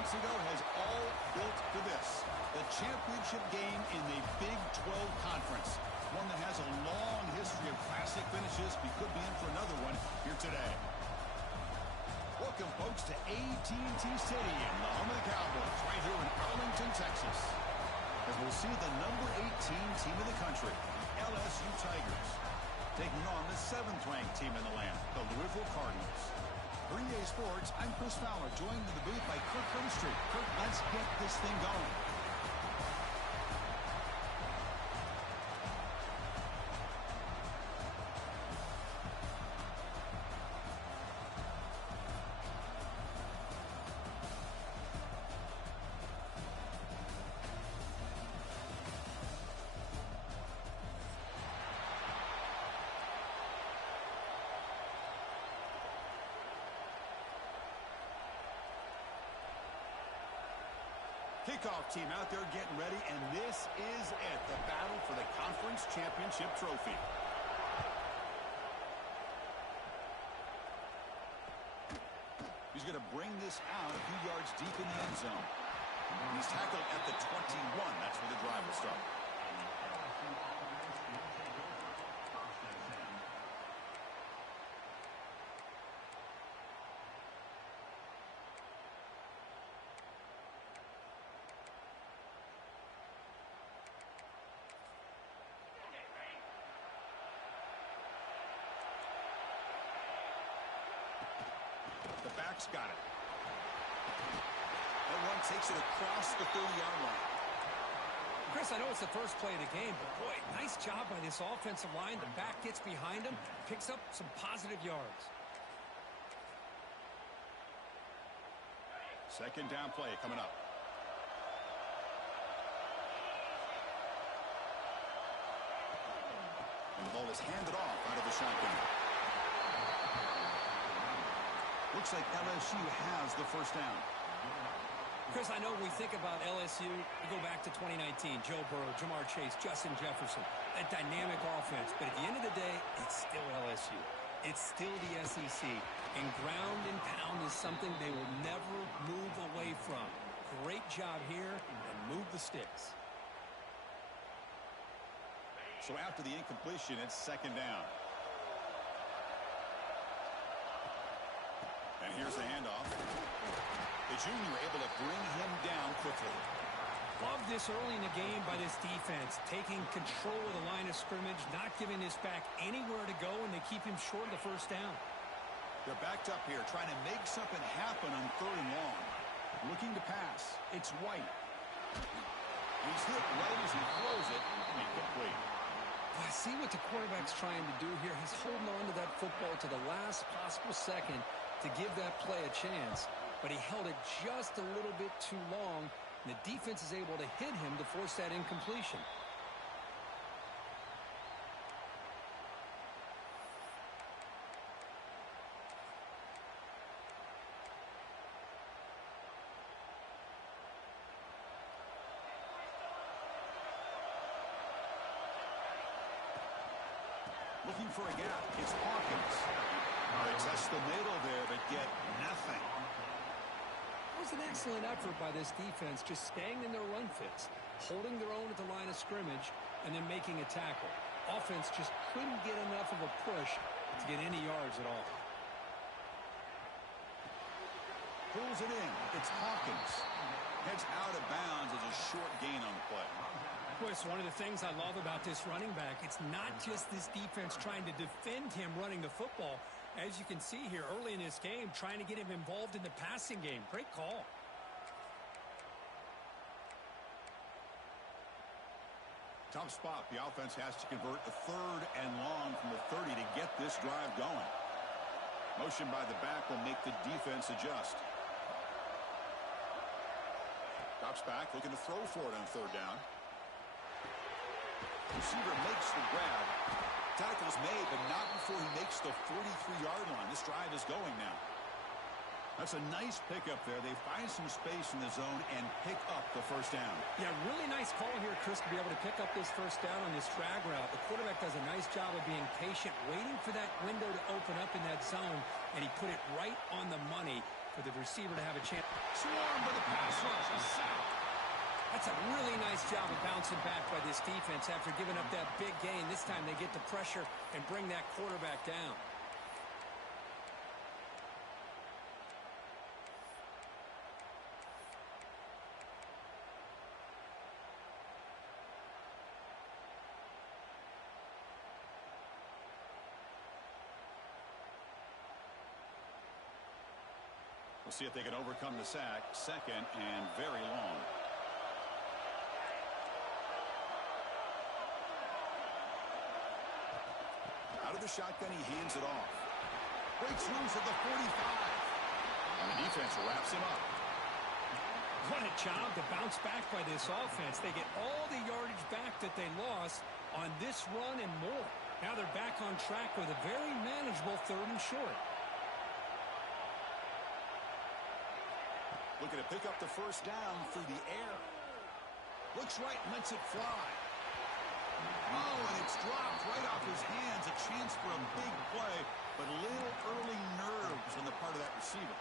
months ago has all built to this. The championship game in the Big 12 Conference. One that has a long history of classic finishes. We could be in for another one here today. Welcome, folks, to AT&T Stadium, the home of the Cowboys, right here in Arlington, Texas. As we'll see the number 18 team in the country, the LSU Tigers, taking on the 7th-ranked team in the land, the Louisville Cardinals. For EA Sports, I'm Chris Fowler, joined in the booth by Kirk Herbstreit. Kirk, let's get this thing going. Kickoff team out there getting ready, and this is it, the battle for the conference championship trophy. He's going to bring this out a few yards deep in the end zone. He's tackled at the 21. That's where the drive will start. The back's got it. That one takes it across the 30-yard line. Chris, I know it's the first play of the game, but boy, nice job by this offensive line. The back gets behind him, picks up some positive yards. Second down play coming up. And the ball is handed off out of the shotgun. Looks like LSU has the first down. Chris, I know when we think about LSU, we go back to 2019, Joe Burrow, Jamar Chase, Justin Jefferson, that dynamic offense. But at the end of the day, it's still LSU. It's still the SEC. And ground and pound is something they will never move away from. Great job here, and move the sticks. So after the incompletion, it's second down. And here's the handoff. The junior able to bring him down quickly. Love this early in the game by this defense, taking control of the line of scrimmage, not giving this back anywhere to go, and they keep him short of the first down. They're backed up here, trying to make something happen on 3rd and long. Looking to pass. It's White. He's hit right as he throws it. Incomplete. I see what the quarterback's trying to do here. He's holding on to that football to the last possible second to give that play a chance, but he held it just a little bit too long, and the defense is able to hit him to force that incompletion. Looking for a gap. It's Hawkins. They test the middle there, but get nothing. It was an excellent effort by this defense, just staying in their run fits, holding their own at the line of scrimmage, and then making a tackle. Offense just couldn't get enough of a push to get any yards at all. Pulls it in. It's Hawkins. Heads out of bounds as a short gain on the play. Chris, one of the things I love about this running back, it's not just this defense trying to defend him running the football. As you can see here early in this game, trying to get him involved in the passing game. Great call. Tough spot. The offense has to convert a 3rd and long from the 30 to get this drive going. Motion by the back will make the defense adjust. Drops back, looking to throw for it on 3rd down. Receiver makes the grab. Tackle's made, but not before he makes the 43-yard line. This drive is going now. That's a nice pickup there. They find some space in the zone and pick up the first down. Yeah, really nice call here, Chris, to be able to pick up this first down on this drag route. The quarterback does a nice job of being patient, waiting for that window to open up in that zone, and he put it right on the money. for the receiver to have a chance. Swarmed by the pass rush. A sack. That's a really nice job of bouncing back by this defense after giving up that big gain. This time they get the pressure and bring that quarterback down. We'll see if they can overcome the sack. Second and very long. Out of the shotgun, he hands it off. Breaks loose at the 45. And the defense wraps him up. What a job to bounce back by this offense. They get all the yardage back that they lost on this run and more. Now they're back on track with a very manageable 3rd and short. Looking to pick up the first down through the air. Looks right, lets it fly. Oh, and it's dropped right off his hands. A chance for a big play, but a little early nerves on the part of that receiver.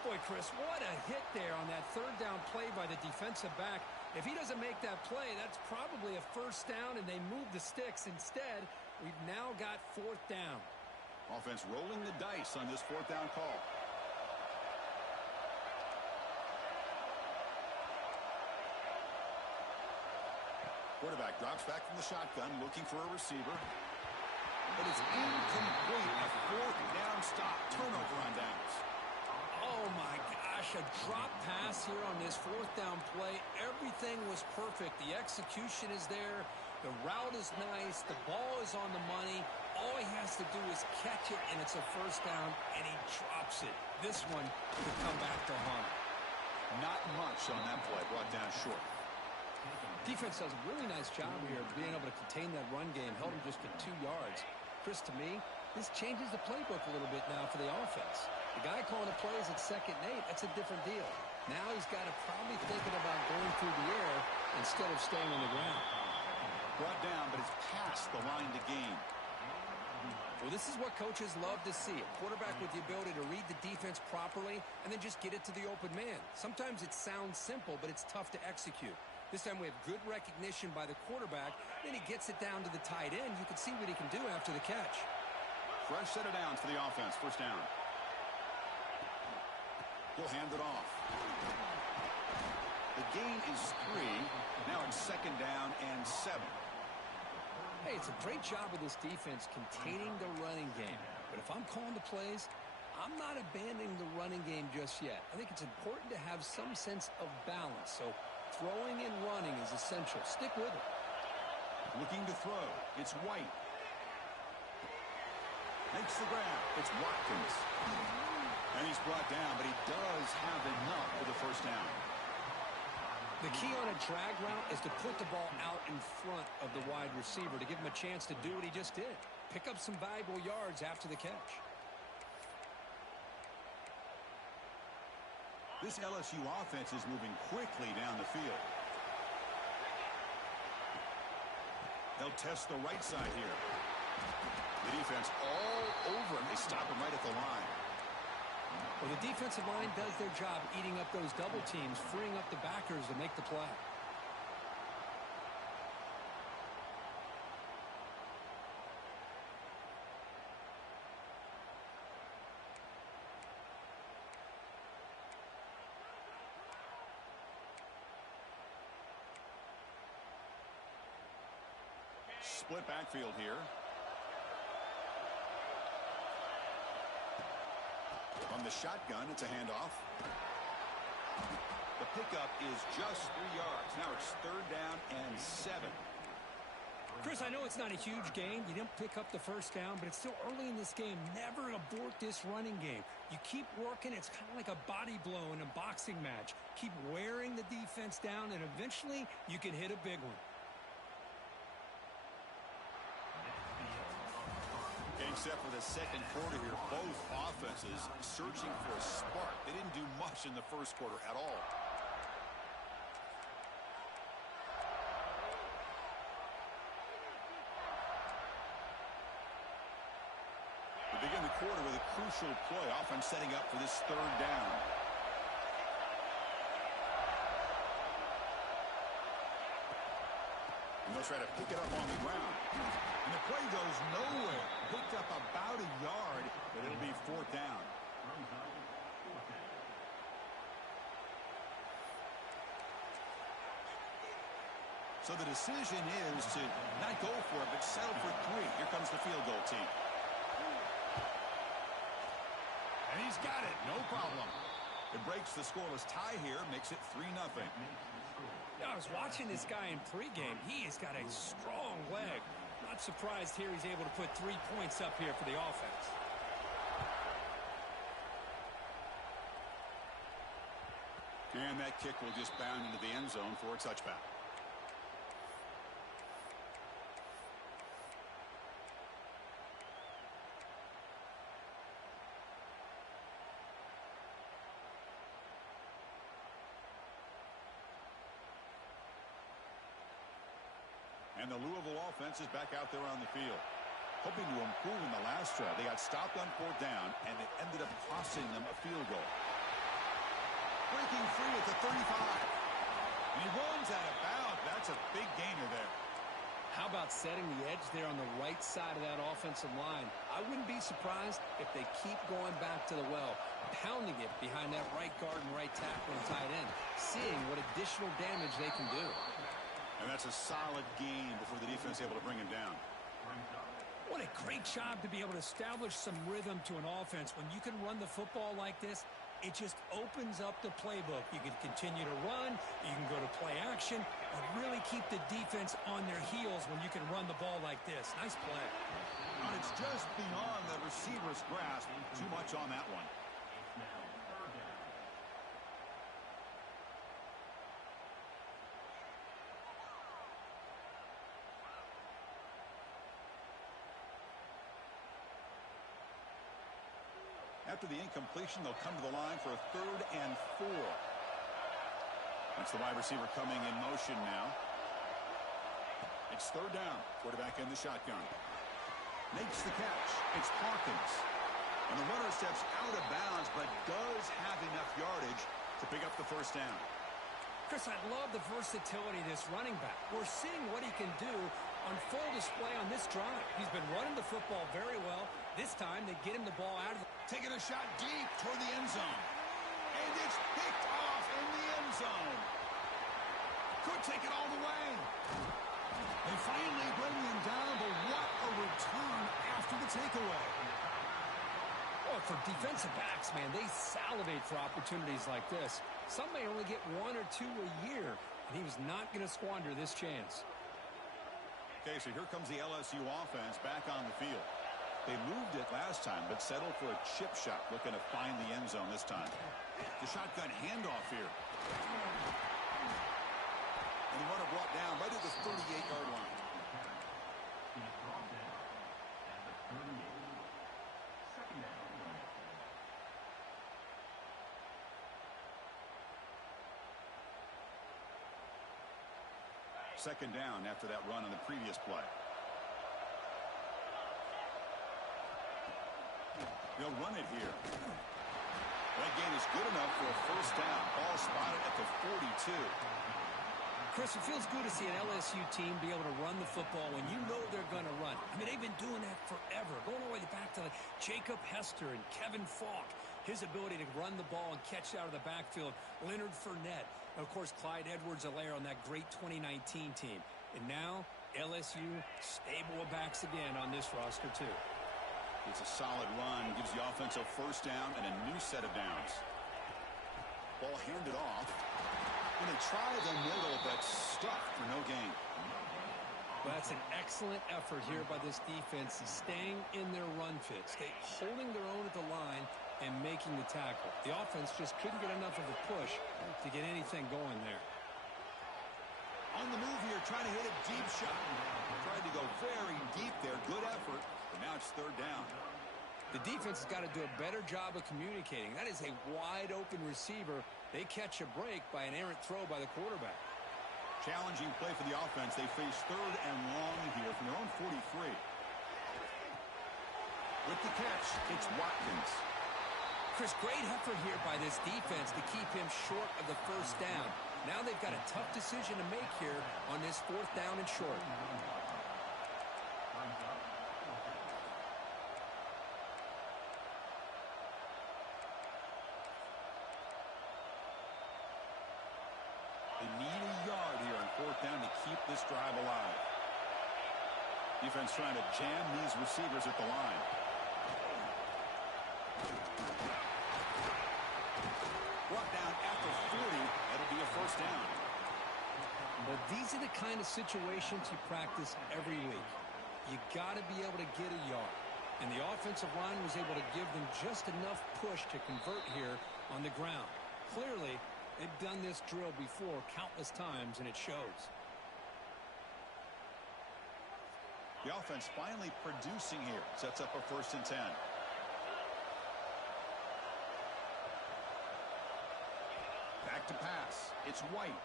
Boy, Chris, what a hit there on that 3rd down play by the defensive back. If he doesn't make that play, that's probably a first down, and they move the sticks. Instead, we've now got 4th down. Offense rolling the dice on this 4th down call. Quarterback drops back from the shotgun, looking for a receiver. But it's incomplete. A 4th down stop. Turnover on downs. Oh, my gosh. A drop pass here on this 4th down play. Everything was perfect. The execution is there. The route is nice. The ball is on the money. All he has to do is catch it, and it's a first down, and he drops it. This one could come back to haunt him. Not much on that play. Brought down short. Defense does a really nice job here of being able to contain that run game. Held him just to 2 yards. Chris, to me, this changes the playbook a little bit now for the offense. The guy calling the plays at 2nd and 8, that's a different deal. Now he's got to probably thinking about going through the air instead of staying on the ground. Brought down, but it's past the line to gain. Well, this is what coaches love to see. A quarterback with the ability to read the defense properly and then just get it to the open man. Sometimes it sounds simple, but it's tough to execute. This time we have good recognition by the quarterback. Then he gets it down to the tight end. You can see what he can do after the catch. Fresh set of downs for the offense. First down. He'll hand it off. The gain is 3. Now it's 2nd down and 7. Hey, it's a great job of this defense containing the running game. But if I'm calling the plays, I'm not abandoning the running game just yet. I think it's important to have some sense of balance. So throwing and running is essential. Stick with it. Looking to throw. It's White. Makes the grab. It's Watkins. And he's brought down, but he does have enough for the first down. The key on a drag route is to put the ball out in front of the wide receiver to give him a chance to do what he just did. Pick up some valuable yards after the catch. This LSU offense is moving quickly down the field. They'll test the right side here. The defense all over him. They stop him right at the line. Well, the defensive line does their job eating up those double teams, freeing up the backers to make the play. Split backfield here. On the shotgun, it's a handoff. The pickup is just 3 yards. Now it's 3rd down and 7. Chris, I know it's not a huge gain. You didn't pick up the first down, but it's still early in this game. Never abort this running game. You keep working. It's kind of like a body blow in a boxing match. Keep wearing the defense down, and eventually you can hit a big one. Getting set for the second quarter here. Both offenses searching for a spark. They didn't do much in the first quarter at all. We begin the quarter with a crucial play. Offense setting up for this third down. And they'll try to pick it up on the ground. And the play goes nowhere. Picked up about a yard, but it'll be fourth down. So the decision is to not go for it, but settle for 3. Here comes the field goal team. And he's got it. No problem. It breaks the scoreless tie here, makes it 3-0. Yeah, I was watching this guy in pregame. He has got a strong leg. Not surprised here he's able to put 3 points up here for the offense. And that kick will just bound into the end zone for a touchback. And the Louisville offense is back out there on the field. Hoping to improve in the last drive. They got stopped on fourth down, and it ended up costing them a field goal. Breaking free at the 35. And he runs out of bounds. That's a big gainer there. How about setting the edge there on the right side of that offensive line? I wouldn't be surprised if they keep going back to the well, pounding it behind that right guard and right tackle and tight end, seeing what additional damage they can do. And that's a solid gain before the defense is able to bring him down. What a great job to be able to establish some rhythm to an offense. When you can run the football like this, it just opens up the playbook. You can continue to run, you can go to play action, or really keep the defense on their heels when you can run the ball like this. Nice play. And it's just beyond the receiver's grasp. Too much on that one. After the incompletion, they'll come to the line for a 3rd and 4. That's the wide receiver coming in motion now. It's 3rd down. Quarterback in the shotgun. Makes the catch. It's Hawkins. And the runner steps out of bounds, but does have enough yardage to pick up the first down. Chris, I love the versatility of this running back. We're seeing what he can do on full display on this drive. He's been running the football very well. This time, they get him the ball out of the... Taking a shot deep toward the end zone. And it's picked off in the end zone. Could take it all the way. They finally bring him down, but what a return after the takeaway. Oh, for defensive backs, man, they salivate for opportunities like this. Some may only get 1 or 2 a year, and he was not going to squander this chance. Okay, so here comes the LSU offense back on the field. They moved it last time, but settled for a chip shot, looking to find the end zone this time. The shotgun handoff here. And the runner brought down right at the 38-yard line. Second down after that run on the previous play. They'll run it here. That gain is good enough for a first down. Ball spotted at the 42. Chris, it feels good to see an LSU team be able to run the football when you know they're going to run. I mean, they've been doing that forever, going all the way back to like Jacob Hester and Kevin Falk. His ability to run the ball and catch out of the backfield. Leonard Fournette. And of course, Clyde Edwards-Helaire on that great 2019 team. And now, LSU stable of backs again on this roster, too. It's a solid run. Gives the offense a first down and a new set of downs. Ball handed off. And they try the middle, but stuffed for no gain. Well, that's an excellent effort here by this defense, staying in their run fit, holding their own at the line and making the tackle. The offense just couldn't get enough of a push to get anything going there. On the move here, trying to hit a deep shot. Tried to go very deep there. Good effort, but now it's 3rd down. The defense has got to do a better job of communicating. That is a wide-open receiver. They catch a break by an errant throw by the quarterback. Challenging play for the offense. They face 3rd and long here from their own 43. With the catch, it's Watkins. Chris, great effort here by this defense to keep him short of the first down. Now they've got a tough decision to make here on this 4th down and short. They need a yard here on 4th down to keep this drive alive. Defense trying to jam these receivers at the line. Brought down at the 40. That'll be a 1st down. But these are the kind of situations you practice every week. You got to be able to get a yard. And the offensive line was able to give them just enough push to convert here on the ground. Clearly, they've done this drill before countless times, and it shows. The offense finally producing here. Sets up a 1st and 10. Back to pass. It's White.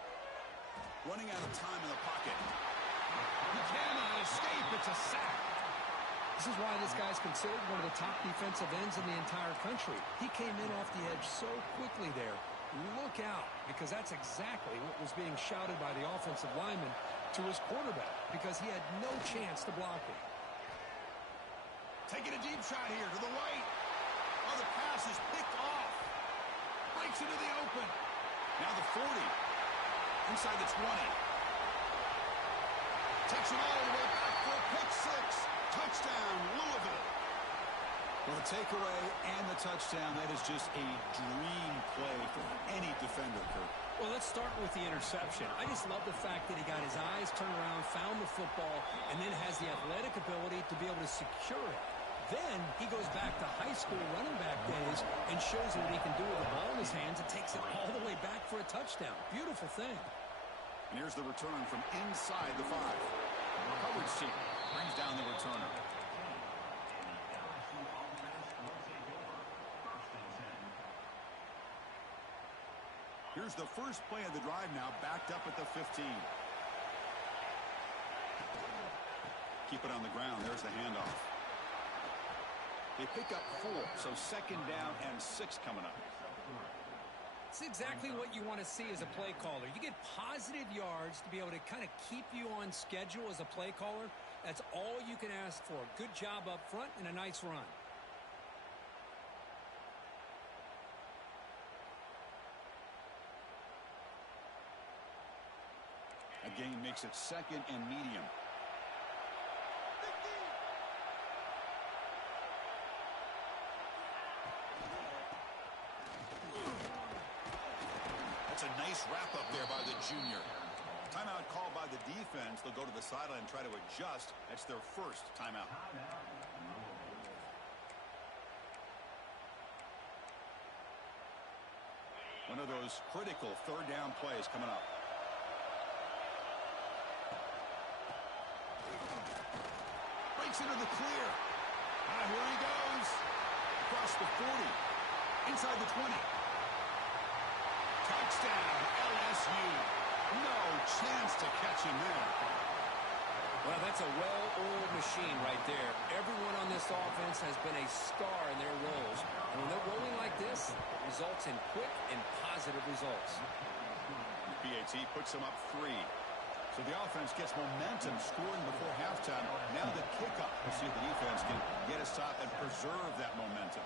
Running out of time in the pocket. He cannot escape. It's a sack. This is why this guy's considered one of the top defensive ends in the entire country. He came in off the edge so quickly there. Look out, because that's exactly what was being shouted by the offensive lineman to his quarterback, because he had no chance to block it. Taking a deep shot here to the right. Oh, the pass is picked off. Breaks into the open. Now the 40. Inside the 20. Takes it all the way back for a pick 6. Touchdown, Louisville. Well, the takeaway and the touchdown, that is just a dream play for any defender, Kurt. Well, let's start with the interception. I just love the fact that he got his eyes turned around, found the football, and then has the athletic ability to be able to secure it. Then he goes back to high school running back days and shows what he can do with the ball in his hands and takes it all the way back for a touchdown. Beautiful thing. And here's the return from inside the 5. Coverage team brings down the returner. Here's the first play of the drive now, backed up at the 15. Keep it on the ground. There's the handoff. They pick up 4, so 2nd down and 6 coming up. It's exactly what you want to see as a play caller. You get positive yards to be able to kind of keep you on schedule as a play caller. That's all you can ask for. Good job up front and a nice run. Again, makes it 2nd and medium. That's a nice wrap-up there by the junior. Timeout called by the defense. They'll go to the sideline and try to adjust. That's their first timeout. One of those critical 3rd down plays coming up. Breaks into the clear. Here he goes. Across the 40. Inside the 20. Touchdown, LSU. No chance to catch him there. Well, that's a well-oiled machine right there. Everyone on this offense has been a star in their roles. And when they're rolling like this, it results in quick and positive results. PAT puts them up 3. So the offense gets momentum, scoring before halftime. Now the kickoff. We'll see if the defense can get a stop and preserve that momentum.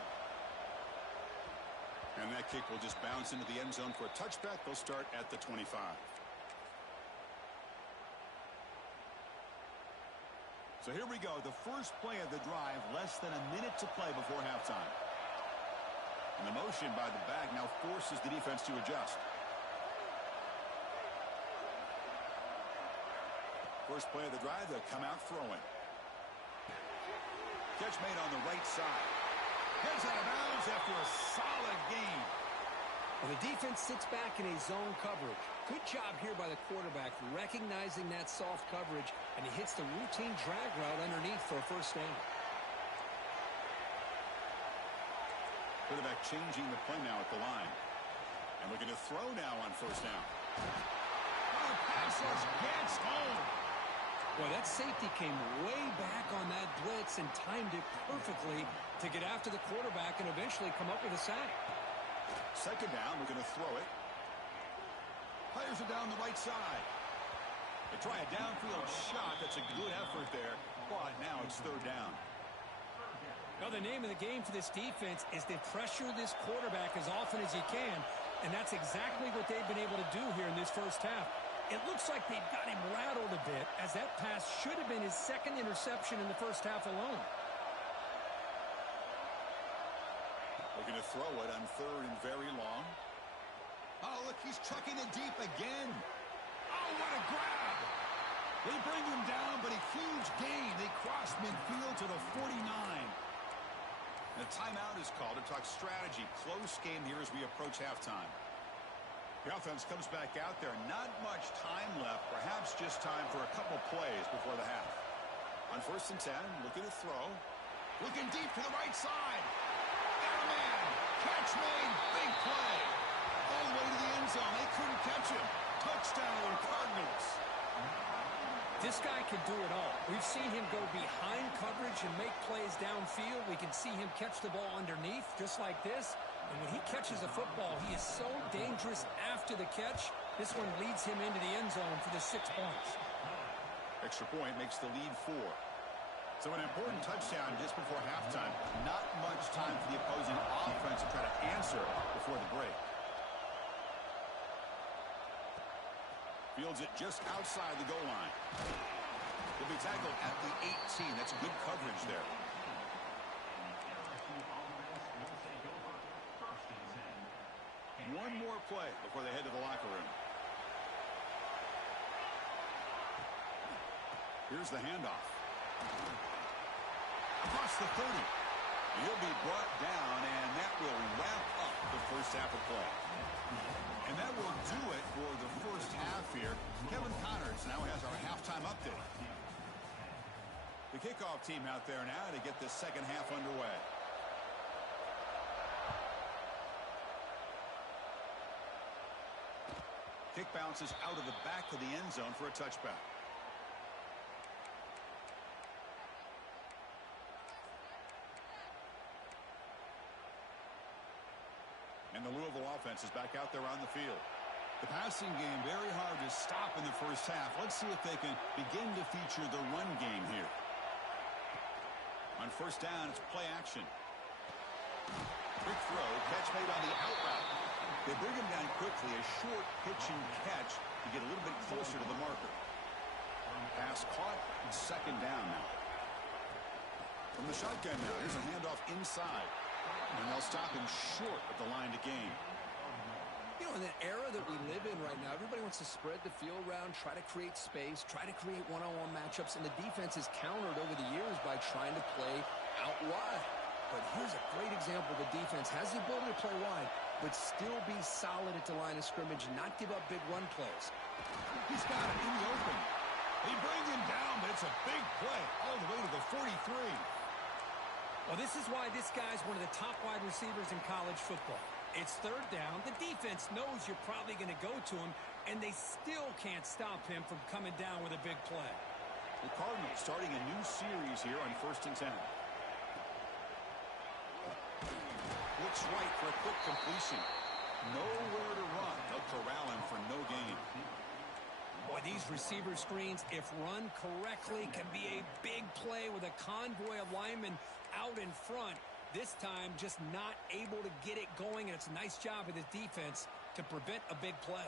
And that kick will just bounce into the end zone for a touchback. They'll start at the 25. So here we go. The first play of the drive, less than a minute to play before halftime. And the motion by the back now forces the defense to adjust. First play of the drive, they'll come out throwing. Catch made on the right side. Heads out of bounds after a solid gain. Well, the defense sits back in a zone coverage. Good job here by the quarterback, recognizing that soft coverage, and he hits the routine drag route underneath for a 1st down. Quarterback changing the play now at the line. And looking to throw now on 1st down. Oh, the pass rush gets home. Well, that safety came way back on that blitz and timed it perfectly to get after the quarterback and eventually come up with a sack. Second down, we're going to throw it. Fires it down the right side. They try a downfield shot. That's a good effort there, but now it's third down. Now, the name of the game for this defense is to pressure this quarterback as often as you can, and that's exactly what they've been able to do here in this first half. It looks like they've got him rattled a bit, as that pass should have been his second interception in the first half alone. Looking to throw it on third and very long. Oh, look, he's chucking it deep again. Oh, what a grab. They bring him down, but a huge gain. They cross midfield to the 49. The timeout is called to talk strategy. Close game here as we approach halftime. The offense comes back out there. Not much time left. Perhaps just time for a couple plays before the half. On 1st and 10, looking to throw. Looking deep to the right side. Got a man. Catch made. Big play. All the way to the end zone. They couldn't catch him. Touchdown, Cardinals. This guy can do it all. We've seen him go behind coverage and make plays downfield. We can see him catch the ball underneath, just like this. And when he catches a football, he is so dangerous after the catch. This one leads him into the end zone for the 6 points. Extra point makes the lead 4. So an important touchdown just before halftime. Not much time for the opposing offense to try to answer before the break. Fields it just outside the goal line. He'll be tackled at the 18. That's good coverage there. One more play before they head to the locker room. Here's the handoff. Across the 30. He'll be brought down, and that will wrap up the first half of play. And that will do it for the first half here. Kevin Connors now has our halftime update. The kickoff team out there now to get the second half underway. Kick bounces out of the back of the end zone for a touchback. And the Louisville offense is back out there on the field. The passing game very hard to stop in the first half. Let's see if they can begin to feature the run game here. On 1st down, it's play action. Quick throw, catch made on the out route. They bring him down quickly, a short pitch and catch to get a little bit closer to the marker. Pass caught, and 2nd down now. From the shotgun now, here's a handoff inside. And they'll stop him short of the line to gain. You know, in the era that we live in right now, everybody wants to spread the field around, try to create space, try to create one-on-one matchups, and the defense has countered over the years by trying to play out wide. But here's a great example. The defense has the ability to play wide, but still be solid at the line of scrimmage, not give up big run plays. He's got it in the open. They bring him down, but it's a big play all the way to the 43. Well, this is why this guy's one of the top wide receivers in college football. It's 3rd down. The defense knows you're probably going to go to him, and they still can't stop him from coming down with a big play. The Cardinals starting a new series here on 1st and 10. Looks right for a quick completion. Nowhere to run. They'll corral him for no gain. Boy, these receiver screens, if run correctly, can be a big play with a convoy of linemen out in front. This time, just not able to get it going, and it's a nice job of the defense to prevent a big play.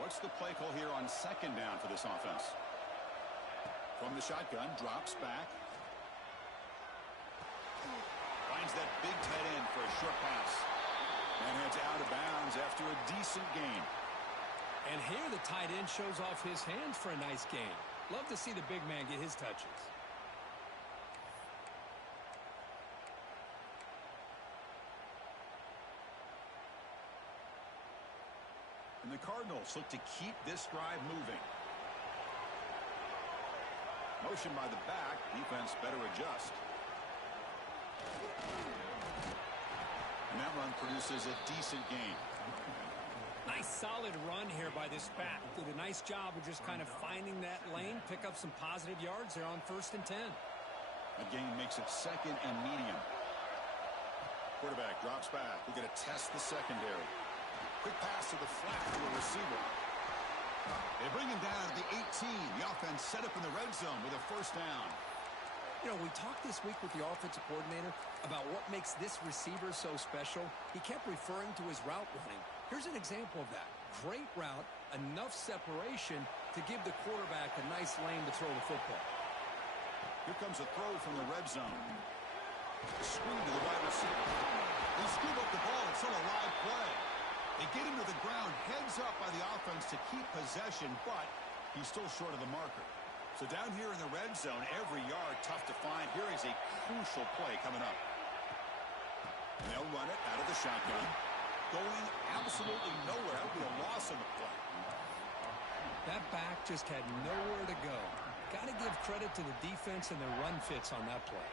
What's the play call here on 2nd down for this offense? From the shotgun, drops back. Finds that big tight end for a short pass. And heads out of bounds after a decent gain. And here the tight end shows off his hands for a nice gain. Love to see the big man get his touches. And the Cardinals look to keep this drive moving. Motion by the back. Defense better adjust. And that run produces a decent gain. Nice solid run here by this back. Did a nice job of just kind of finding that lane, pick up some positive yards there on 1st and 10. A gain makes it 2nd and medium. Quarterback drops back. We're going to test the secondary. Quick pass to the flat to a receiver. They bring him down at the 18. The offense set up in the red zone with a 1st down. You know, we talked this week with the offensive coordinator about what makes this receiver so special. He kept referring to his route running. Here's an example of that. Great route, enough separation to give the quarterback a nice lane to throw the football. Here comes a throw from the red zone. Screen to the wide receiver. They scoop up the ball. It's still a live play. They get him to the ground, heads up by the offense to keep possession, but he's still short of the marker. So down here in the red zone, every yard tough to find. Here is a crucial play coming up. And they'll run it out of the shotgun. Going absolutely nowhere. That would be a loss on the play. That back just had nowhere to go. Got to give credit to the defense and their run fits on that play.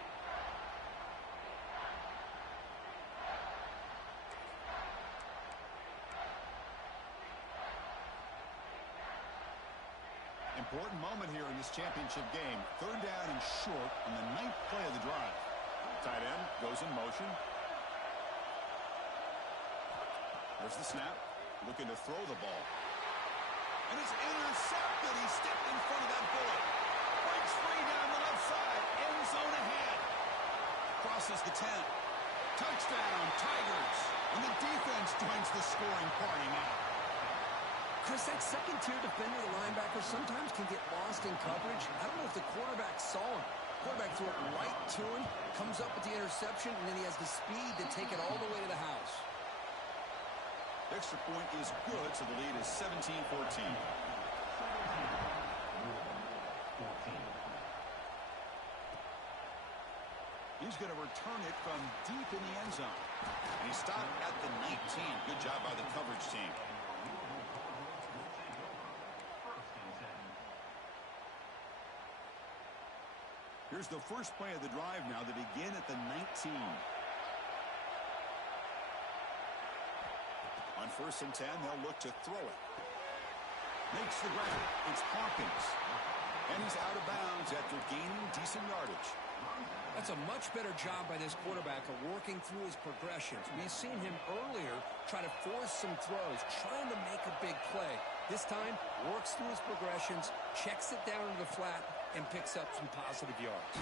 Important moment here in this championship game. 3rd down and short on the 9th play of the drive. Tight end goes in motion. There's the snap. Looking to throw the ball. And it's intercepted. He stepped in front of that bullet. Breaks free down the left side. End zone ahead. Crosses the 10. Touchdown, Tigers. And the defense joins the scoring party now. Chris, that second-tier defender, the linebacker, sometimes can get lost in coverage. I don't know if the quarterback saw him. Quarterback threw it right to him, comes up with the interception, and then he has the speed to take it all the way to the house. Extra point is good, so the lead is 17-14. He's going to return it from deep in the end zone. And he stopped at the 19. Good job by the coverage team. Here's the first play of the drive now. They begin at the 19. On 1st and 10, they'll look to throw it. Makes the grab. It's Hawkins. And he's out of bounds after gaining decent yardage. That's a much better job by this quarterback of working through his progressions. We've seen him earlier try to force some throws, trying to make a big play. This time, works through his progressions, checks it down to the flat, and picks up some positive yards.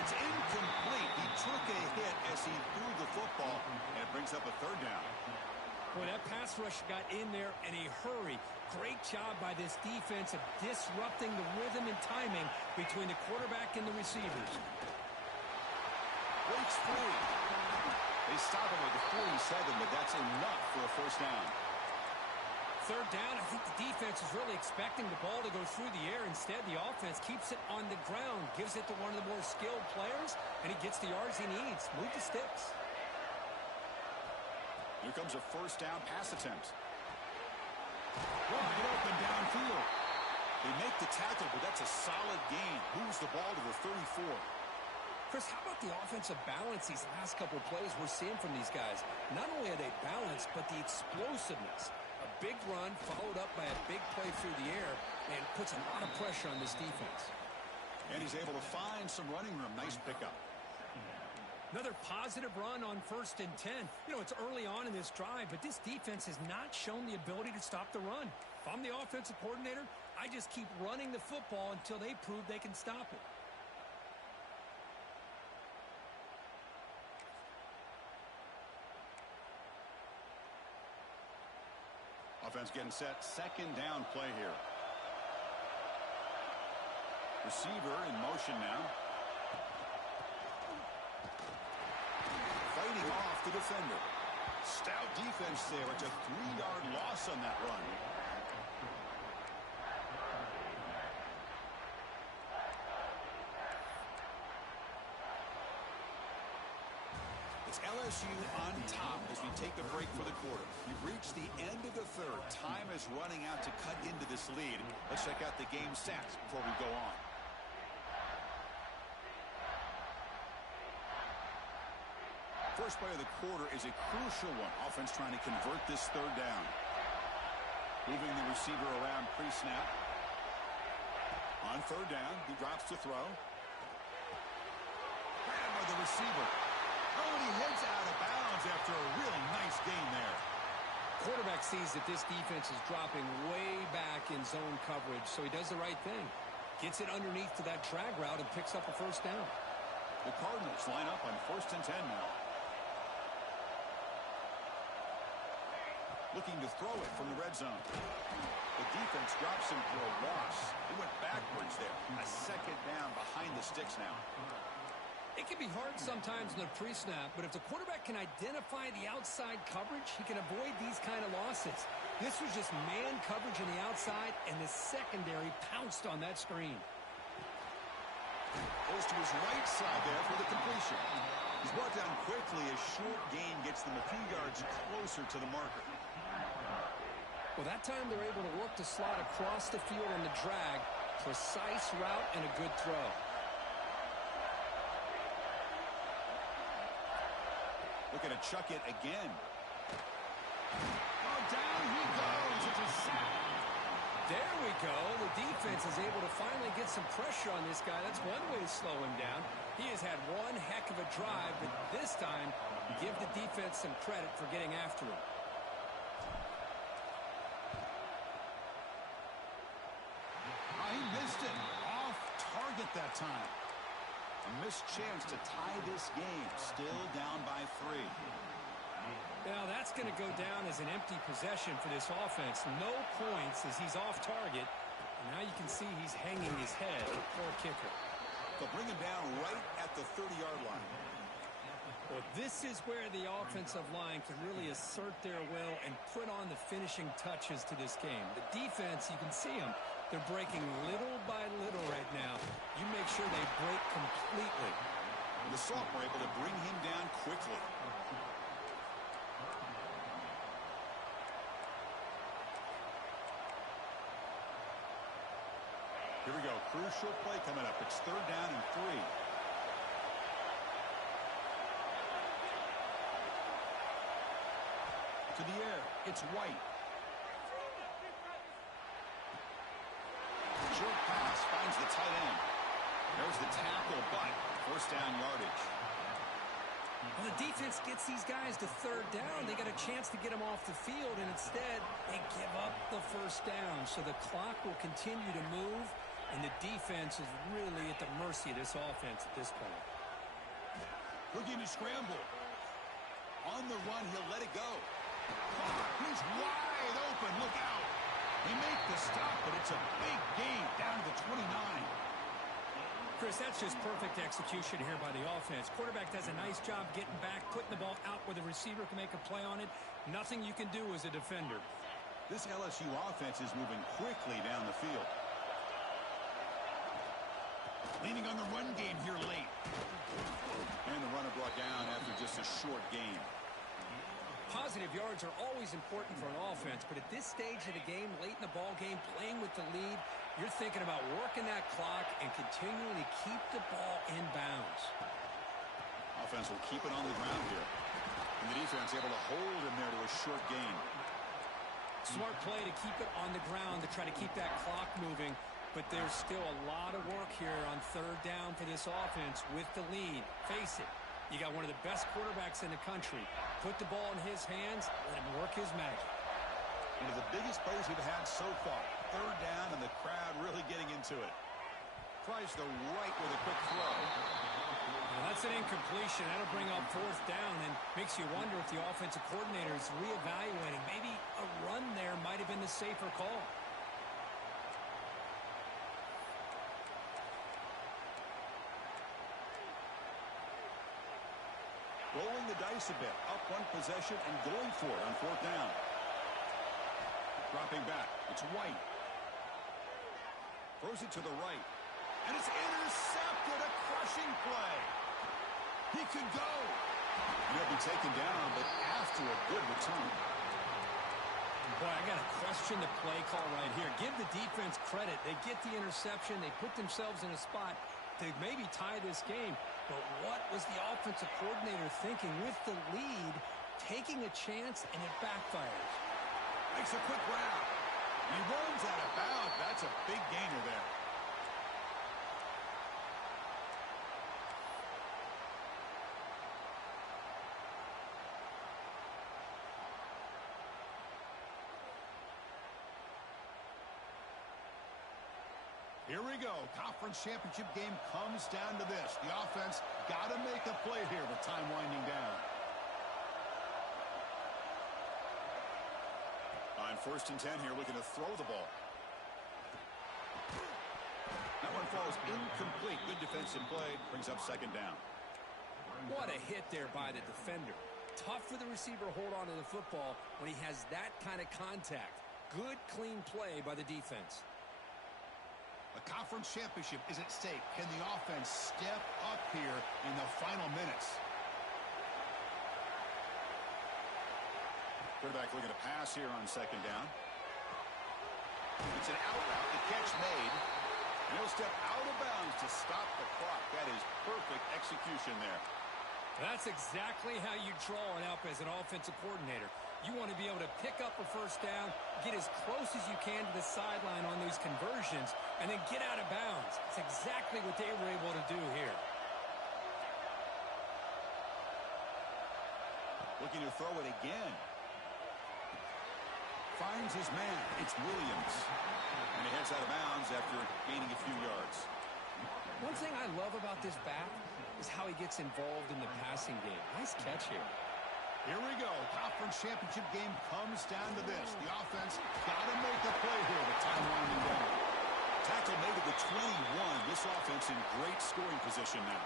It's incomplete. He took a hit as he threw the football, and it brings up a 3rd down. Boy, that pass rush got in there in a hurry. Great job by this defense of disrupting the rhythm and timing between the quarterback and the receivers. Breaks free. They stop him at the 47, but that's enough for a 1st down. 3rd down, I think the defense is really expecting the ball to go through the air. Instead, the offense keeps it on the ground, gives it to one of the more skilled players, and he gets the yards he needs. Move the sticks. Here comes a 1st down pass attempt. Wide open downfield. They make the tackle, but that's a solid gain. Moves the ball to the 34. Chris, how about the offensive balance these last couple of plays we're seeing from these guys? Not only are they balanced, but the explosiveness. A big run followed up by a big play through the air and puts a lot of pressure on this defense. And he's able to find some running room. Nice pickup. Another positive run on 1st and 10. You know, it's early on in this drive, but this defense has not shown the ability to stop the run. If I'm the offensive coordinator, I just keep running the football until they prove they can stop it. Offense getting set. 2nd down play here. Receiver in motion now. Fighting off the defender. Stout defense there. It's a 3-yard loss on that run. It's LSU on top as we take a break for the quarter. We've reached the end of the 3rd. Time is running out to cut into this lead. Let's check out the game stats before we go on. First play of the quarter is a crucial one. Offense trying to convert this 3rd down. Moving the receiver around pre-snap. On third down, he drops to throw. Grabbed by the receiver. Oh, and he heads out of bounds after a really nice gain there. Quarterback sees that this defense is dropping way back in zone coverage, so he does the right thing. Gets it underneath to that drag route and picks up a first down. The Cardinals line up on 1st and 10 now. Looking to throw it from the red zone. The defense drops him for a loss. He went backwards there. A second down behind the sticks now. It can be hard sometimes in the pre-snap, but if the quarterback can identify the outside coverage, he can avoid these kind of losses. This was just man coverage on the outside, and the secondary pounced on that screen. Goes to his right side there for the completion. He's brought down quickly. A short gain gets them a few yards closer to the marker. Well, that time they're able to work the slot across the field on the drag. Precise route and a good throw. Looking to chuck it again. Oh, down he goes. It's a sack. There we go. The defense is able to finally get some pressure on this guy. That's one way to slow him down. He has had one heck of a drive, but this time, give the defense some credit for getting after him. He missed it. Off target that time. A missed chance to tie this game. Still down by 3. Now that's going to go down as an empty possession for this offense. No points as he's off target. And now you can see he's hanging his head. Poor kicker. They'll bring him down right at the 30-yard line. Well, this is where the offensive line can really assert their will and put on the finishing touches to this game. The defense, you can see them. They're breaking little by little right now. You make sure they break completely. The sophomore able to bring him down quickly. Here we go. Crucial play coming up. It's 3rd down and 3. To the air. It's White. Short pass finds the tight end. There's the tackle, but 1st down yardage. Well, the defense gets these guys to 3rd down. They got a chance to get them off the field, and instead they give up the 1st down. So the clock will continue to move, and the defense is really at the mercy of this offense at this point. Looking to scramble. On the run, he'll let it go. He's wide open. Look out. They make the stop, but it's a big gain down to the 29. Chris, that's just perfect execution here by the offense. Quarterback does a nice job getting back, putting the ball out where the receiver can make a play on it. Nothing you can do as a defender. This LSU offense is moving quickly down the field. Leaning on the run game here late. And the runner brought down after just a short gain. Positive yards are always important for an offense, but at this stage of the game, late in the ball game, playing with the lead, you're thinking about working that clock and continuing to keep the ball in bounds. Offense will keep it on the ground here. And the defense able to hold him there to a short gain. Smart play to keep it on the ground to try to keep that clock moving, but there's still a lot of work here on 3rd down for this offense with the lead. Face it. You got one of the best quarterbacks in the country. Put the ball in his hands, let him work his magic. One of the biggest plays we've had so far. 3rd down, and the crowd really getting into it. Tries the right with a quick throw. Well, that's an incompletion. That'll bring up 4th down and makes you wonder if the offensive coordinator is reevaluating. Maybe a run there might have been the safer call. Rolling the dice a bit. Up one possession and going for it on 4th down. Dropping back. It's White. Throws it to the right. And it's intercepted. A crushing play. He could go. And he'll be taken down, but after a good return. Boy, I got to question the play call right here. Give the defense credit. They get the interception. They put themselves in a spot to maybe tie this game. But what was the offensive coordinator thinking with the lead, taking a chance, and it backfires? Makes a quick grab. He runs out of bounds. That's a big gainer there. Here we go. Conference championship game comes down to this. The offense got to make a play here with time winding down. On 1st and 10 here, looking to throw the ball. That one falls incomplete. Good defensive play. Brings up 2nd down. What a hit there by the defender. Tough for the receiver to hold on to the football when he has that kind of contact. Good, clean play by the defense. A conference championship is at stake. Can the offense step up here in the final minutes? Quarterback looking to pass here on 2nd down. It's an out route. The catch made. And he'll step out of bounds to stop the clock. That is perfect execution there. That's exactly how you draw it up as an offensive coordinator. You want to be able to pick up a 1st down, get as close as you can to the sideline on these conversions, and then get out of bounds. It's exactly what they were able to do here. Looking to throw it again. Finds his man. It's Williams. And he heads out of bounds after gaining a few yards. One thing I love about this back is how he gets involved in the passing game. Nice catch here. Here we go. Conference championship game comes down to this. The offense got to make a play here with time winding down. Tackle made at the 21. This offense in great scoring position now.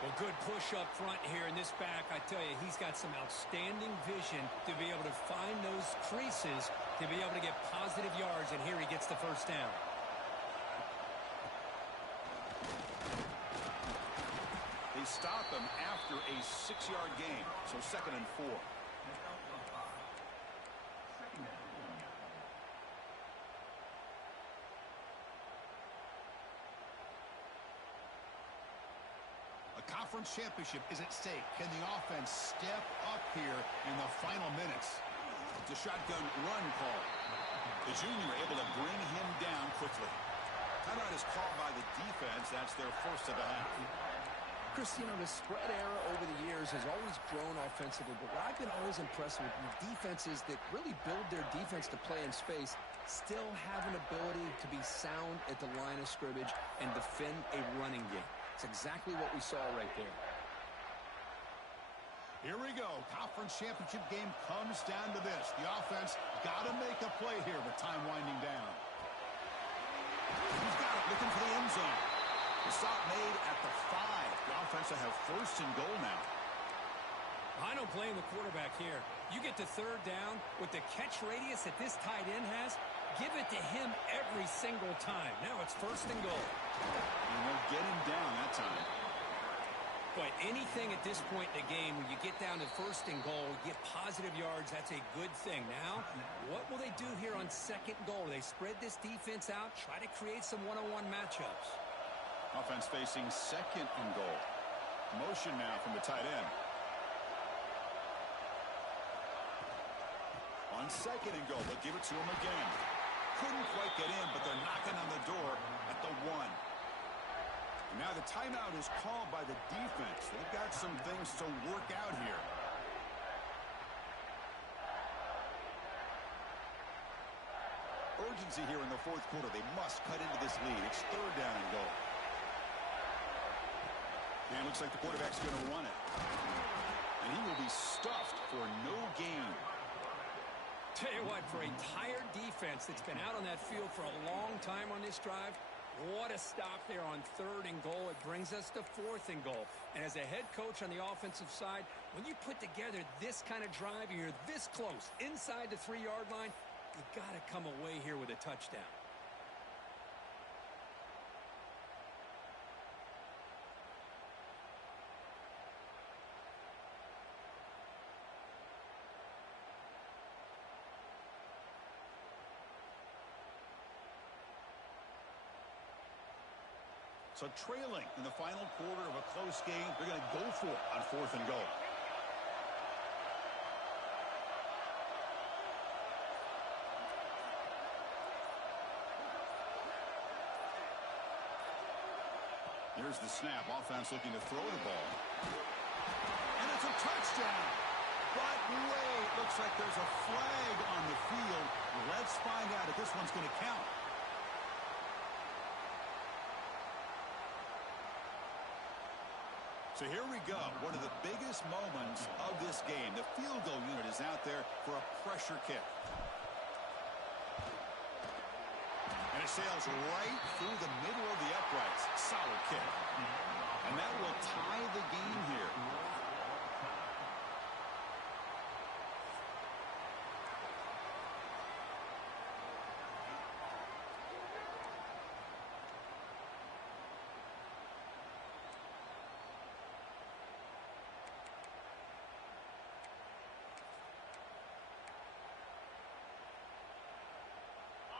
Well, good push up front here in this back. I tell you, he's got some outstanding vision to be able to find those creases, to be able to get positive yards, and here he gets the 1st down. They stop him after a 6-yard gain, so 2nd and 4. A conference championship is at stake. Can the offense step up here in the final minutes? It's a shotgun run call. The junior able to bring him down quickly. Timeout is called by the defense. That's their 1st of the half. Chris, you know, the spread era over the years has always grown offensively, but what I've been always impressed with defenses that really build their defense to play in space still have an ability to be sound at the line of scrimmage and defend a running game. It's exactly what we saw right there. Here we go. Conference championship game comes down to this. The offense got to make a play here with time winding down. He's got it, looking for the end zone. The stop made at the 5. The offense will have 1st and goal now. I don't blame the quarterback here. You get to 3rd down with the catch radius that this tight end has, give it to him every single time. Now it's 1st and goal. And they'll get him down that time. But anything at this point in the game, when you get down to 1st and goal, get positive yards, that's a good thing. Now, what will they do here on 2nd goal? They spread this defense out, try to create some one-on-one matchups. Offense facing 2nd and goal. Motion now from the tight end. On 2nd and goal, they'll give it to him again. Couldn't quite get in, but they're knocking on the door at the 1. And now the timeout is called by the defense. They've got some things to work out here. Urgency here in the 4th quarter. They must cut into this lead. It's 3rd down and goal. And it looks like the quarterback's going to run it. And he will be stuffed for no gain. Tell you what, for a tired defense that's been out on that field for a long time on this drive, what a stop there on 3rd and goal. It brings us to 4th and goal. And as a head coach on the offensive side, when you put together this kind of drive, you're this close, inside the 3-yard line, you got to come away here with a touchdown. So trailing in the final quarter of a close game, they're going to go for it on 4th and goal. Here's the snap. Offense looking to throw the ball. And it's a touchdown. But wait, looks like there's a flag on the field. Let's find out if this one's going to count. So here we go. One of the biggest moments of this game. The field goal unit is out there for a pressure kick. And it sails right through the middle of the uprights. Solid kick. And that will tie the game here.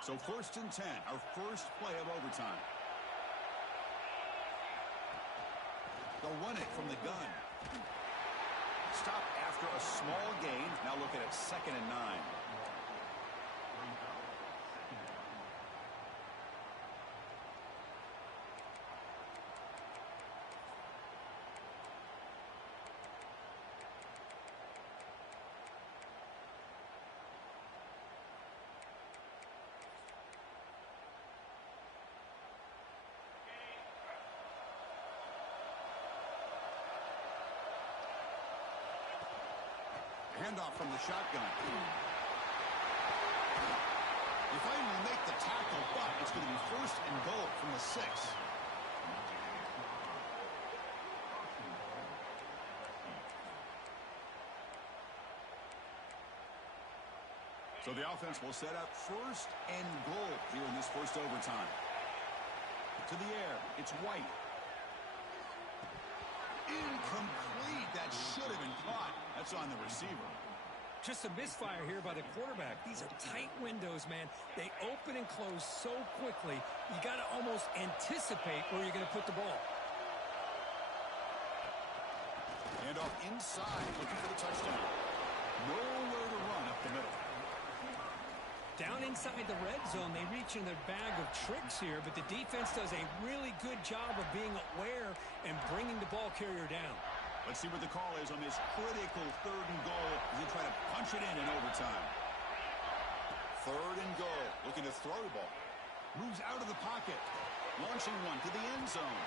So 1st and 10, our first play of overtime. They'll run it from the gun. Stop after a small gain. Now looking at 2nd and 9. Handoff from the shotgun. They finally make the tackle, but it's going to be 1st and goal from the 6. So the offense will set up 1st and goal here in this first overtime. To the air, it's White. Incomplete. That should have been caught. That's on the receiver. Just a misfire here by the quarterback. These are tight windows, man. They open and close so quickly, you got to almost anticipate where you're going to put the ball. Handoff inside, looking for the touchdown. Nowhere to run up the middle. Down inside the red zone, they reach in their bag of tricks here, but the defense does a really good job of being aware and bringing the ball carrier down. Let's see what the call is on this critical 3rd and goal as they try to punch it in overtime. 3rd and goal, looking to throw the ball. Moves out of the pocket. Launching one to the end zone.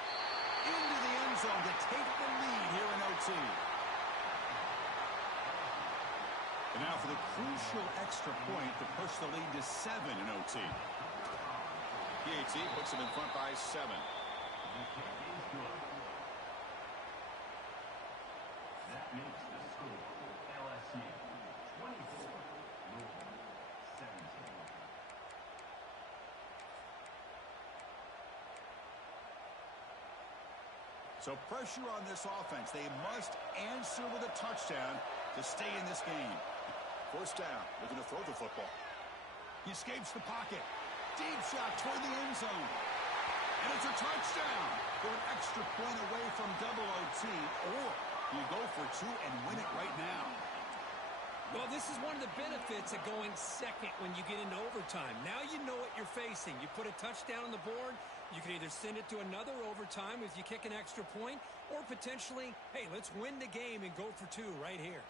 Into the end zone to take the lead here in OT. And now for the crucial extra point to push the lead to 7 in OT. PAT puts them in front by 7. That makes the score LSU 24, Louisville 17. So pressure on this offense. They must answer with a touchdown to stay in this game. 1st down, looking to throw the football. He escapes the pocket. Deep shot toward the end zone. And it's a touchdown. They're an extra point away from double OT, or you go for 2 and win it right now. Well, this is one of the benefits of going second when you get into overtime. Now you know what you're facing. You put a touchdown on the board, you can either send it to another overtime if you kick an extra point, or potentially, hey, let's win the game and go for 2 right here.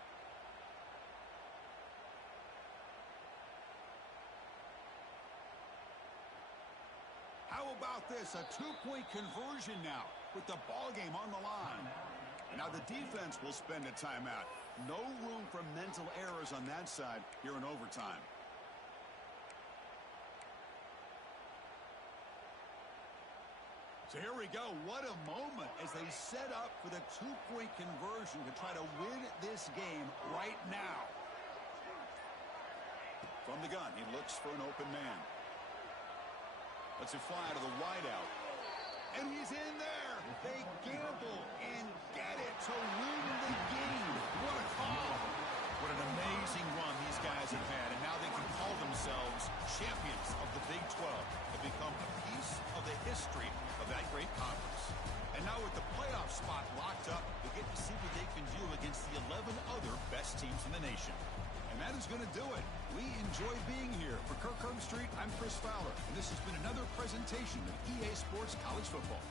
How about this? A 2-point conversion now with the ball game on the line. And now the defense will spend a timeout. No room for mental errors on that side here in overtime. So here we go. What a moment as they set up for the 2-point conversion to try to win this game right now. From the gun, he looks for an open man. Lets it fly to the wideout. And he's in there. They gamble and get it to win the game. What a call. What an amazing run these guys have had. And now they can call themselves champions of the Big 12. Have become a piece of the history of that great conference. And now with the playoff spot locked up, they get to see what they can do against the 11 other best teams in the nation. And that is going to do it. We enjoy being here. For Kirk Herbstreit, I'm Chris Fowler, and this has been another presentation of EA Sports College Football.